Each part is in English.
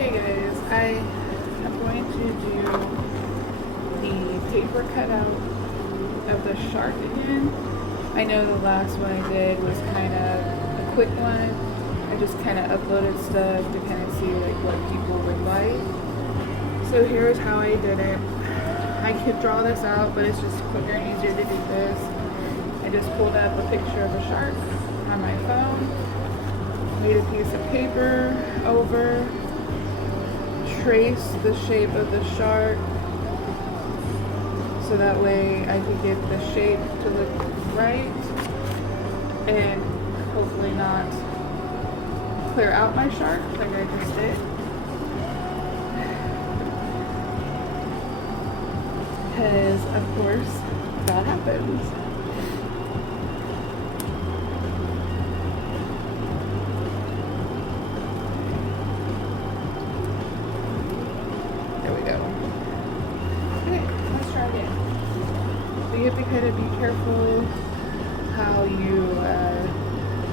Okay guys, I am going to do the paper cutout of the shark again. I know the last one I did was kind of a quick one. I just kind of uploaded stuff to kind of see like what people would like. So here's how I did it. I could draw this out, but it's just quicker and easier to do this. I just pulled up a picture of a shark on my phone, made a piece of paper over, trace the shape of the shark so that way I could get the shape to look right and hopefully not clear out my shark like I just did. Because of course that happens. You have to kind of be careful how you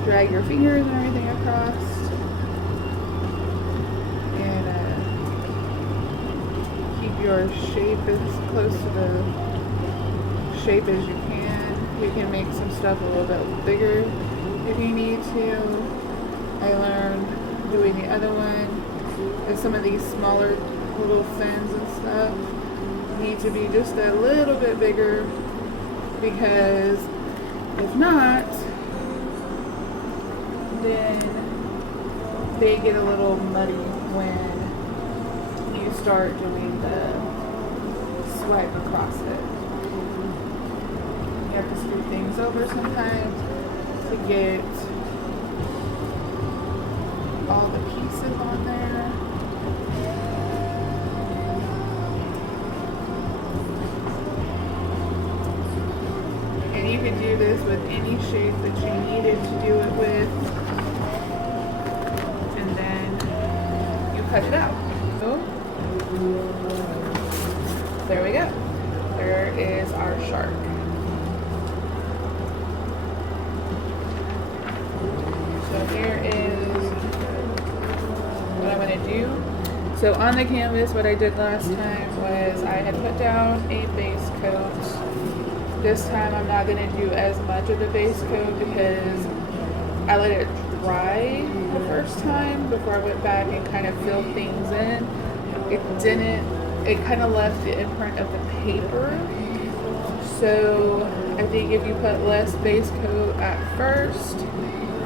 drag your fingers and everything across, and keep your shape as close to the shape as you can. You can make some stuff a little bit bigger if you need to. I learned doing the other one with some of these smaller little fins and stuff need to be just a little bit bigger, because if not, then they get a little muddy when you start doing the swipe across it. You have to screw things over sometimes to get all the pieces on there. You can do this with any shape that you needed to do it with, and then you cut it out. So there we go. There is our shark. So here is what I'm going to do. So on the canvas, what I did last time was I had put down a base coat. This time I'm not going to do as much of the base coat because I let it dry the first time before I went back and kind of filled things in. It kind of left the imprint of the paper. So I think if you put less base coat at first,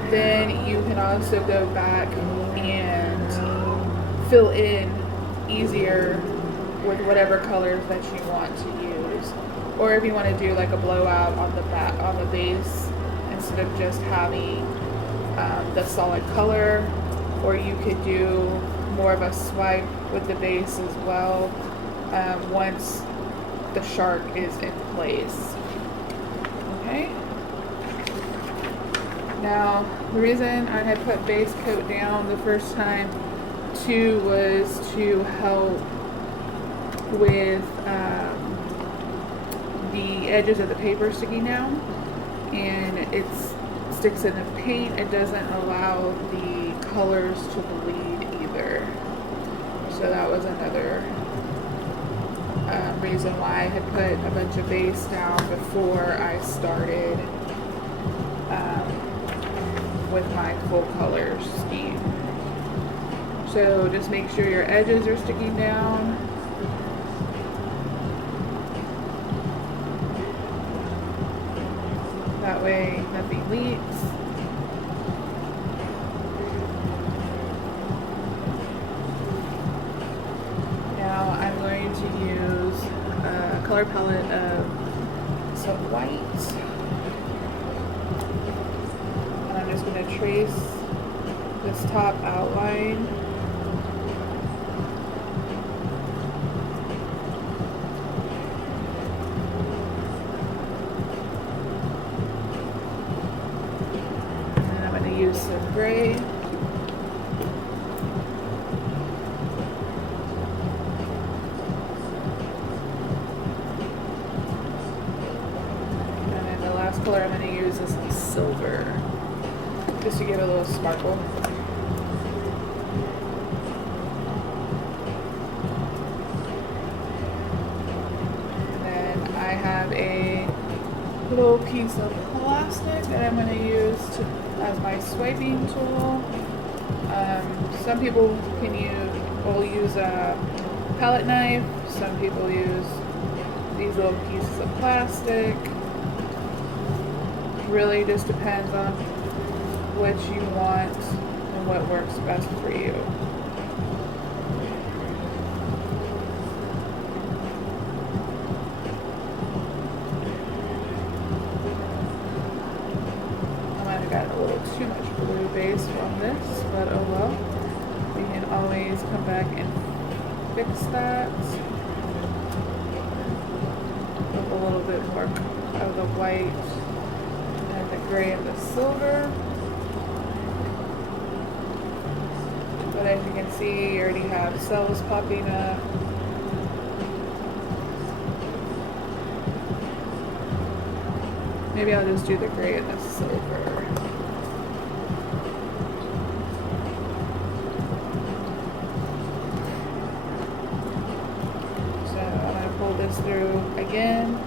then you can also go back and fill in easier with whatever colors that you want to use. Or if you want to do like a blowout on the back, on the base, instead of just having the solid color, or you could do more of a swipe with the base as well once the shark is in place. Okay. Now the reason I had put base coat down the first time too was to help with the edges of the paper sticking down, and it sticks in the paint. It doesn't allow the colors to bleed either. So that was another reason why I had put a bunch of base down before I started with my full color scheme. So just make sure your edges are sticking down. That way nothing leaks. Now I'm going to use a color palette of some white. And I'm just going to trace this top outline. Use some gray. And then the last color I'm going to use is silver, just to give it a little sparkle. little piece of plastic that I'm going to use as my swiping tool. Some people will use a palette knife. Some people use these little pieces of plastic. Really just depends on what you want and what works best for you. I might have gotten a little too much blue base from this, but oh well. We can always come back and fix that with a little bit more of the white and the gray and the silver. But as you can see, you already have cells popping up. Maybe I'll just do the gray and the silver. So I'm going to pull this through again.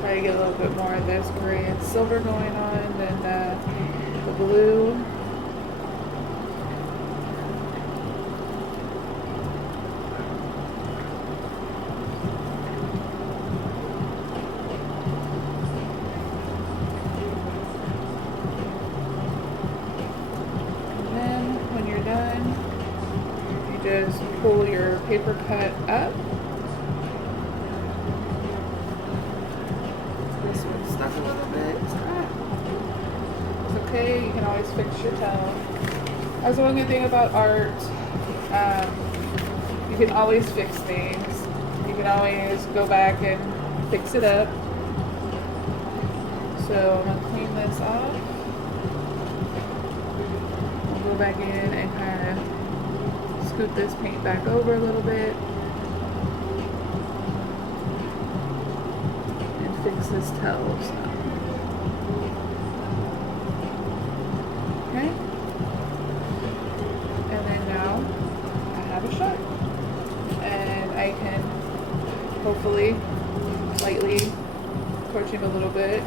Try to get a little bit more of this gray and silver going on than the blue. Just pull your paper cut up. This one's stuck a little bit. It's okay, you can always fix your towel. That's one good thing about art. You can always fix things. You can always go back and fix it up. So I'm gonna clean this off. I'll go back in and kind of scoot this paint back over a little bit and fix this towel stuff. Okay, and then now I have a shark, and I can hopefully lightly torch him a little bit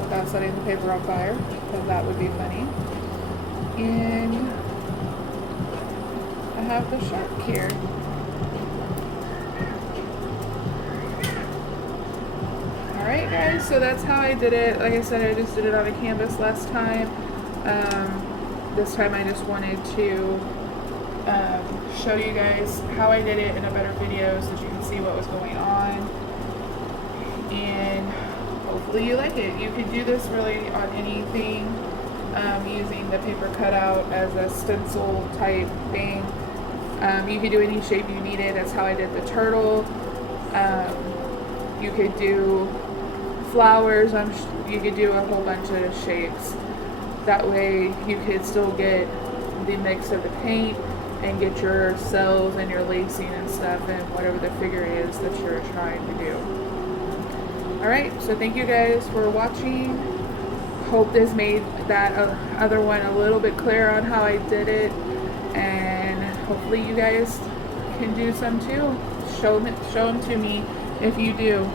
without setting the paper on fire, because that would be funny. And I have the shark here. Alright guys, so that's how I did it. Like I said, I just did it on a canvas last time. This time I just wanted to show you guys how I did it in a better video so that you can see what was going on. And hopefully you like it. You could do this really on anything, using the paper cutout as a stencil type thing. You could do any shape you needed. That's how I did the turtle. You could do flowers. You could do a whole bunch of shapes. That way you could still get the mix of the paint and get your cells and your lacing and stuff and whatever the figure is that you're trying to do. Alright, so thank you guys for watching. Hope this made that other one a little bit clearer on how I did it. And hopefully you guys can do some too. Show them to me if you do.